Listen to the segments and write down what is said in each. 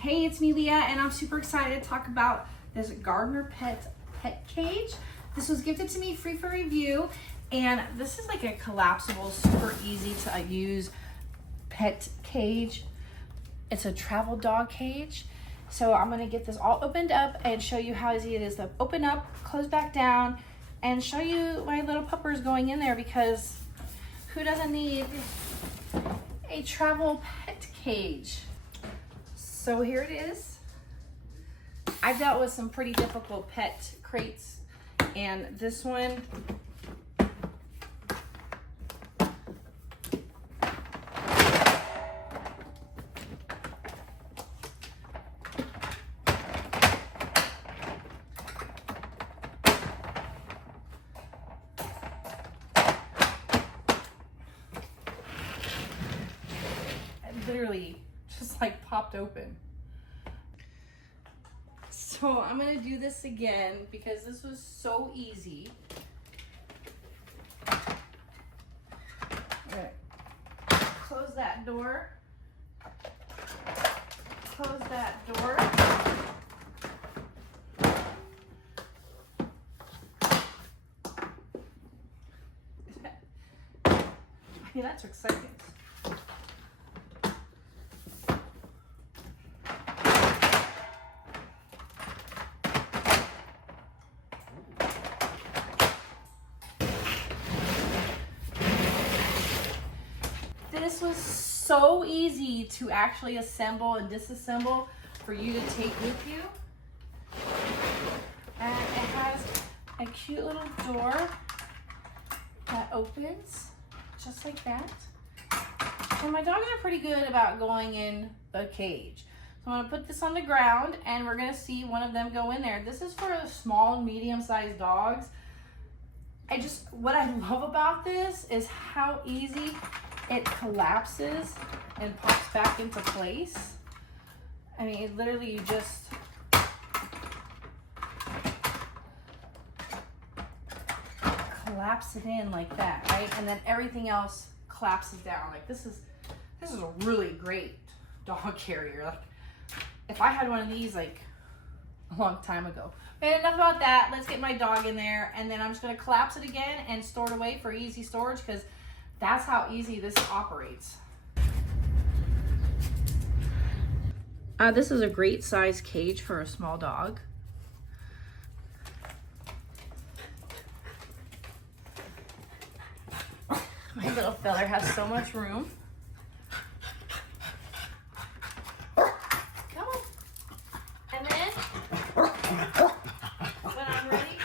Hey, it's me, Leah, and I'm super excited to talk about this Gardner pet cage. This was gifted to me free for review, and this is like a collapsible, super easy to use pet cage. It's a travel dog cage. So I'm gonna get this all opened up and show you how easy it is to open up, close back down, and show you my little puppers going in there, because who doesn't need a travel pet cage? So here it is. I've dealt with some pretty difficult pet crates, and this one literally just like popped open. So I'm gonna do this again because this was so easy. Alright, close that door. Close that door. I mean, that took seconds. This was so easy to actually assemble and disassemble for you to take with you. And it has a cute little door that opens just like that. And my dogs are pretty good about going in the cage. So I'm gonna put this on the ground and we're gonna see one of them go in there. This is for small and medium-sized dogs. What I love about this is how easy it collapses and pops back into place. I mean, literally you just collapse it in like that, right? And then everything else collapses down. Like this is a really great dog carrier. Like if I had one of these like a long time ago. But enough about that. Let's get my dog in there, and then I'm just gonna collapse it again and store it away for easy storage, because that's how easy this operates. This is a great size cage for a small dog. My little feller has so much room. Come on. And then, when I'm ready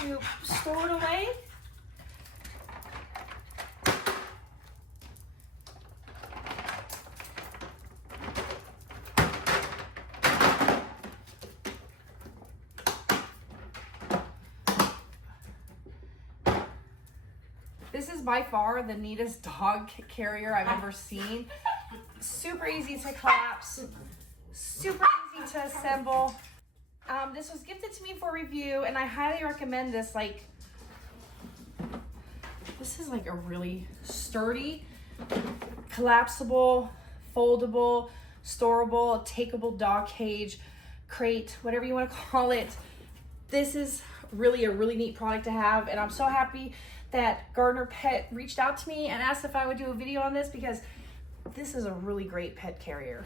to store it away, this is by far the neatest dog carrier I've ever seen. Super easy to collapse, super easy to assemble. This was gifted to me for review, and I highly recommend this. Like, this is like a really sturdy, collapsible, foldable, storable, takeable dog cage, crate, whatever you want to call it. This is really a really neat product to have, and I'm so happy that Gardner Pet reached out to me and asked if I would do a video on this, because this is a really great pet carrier.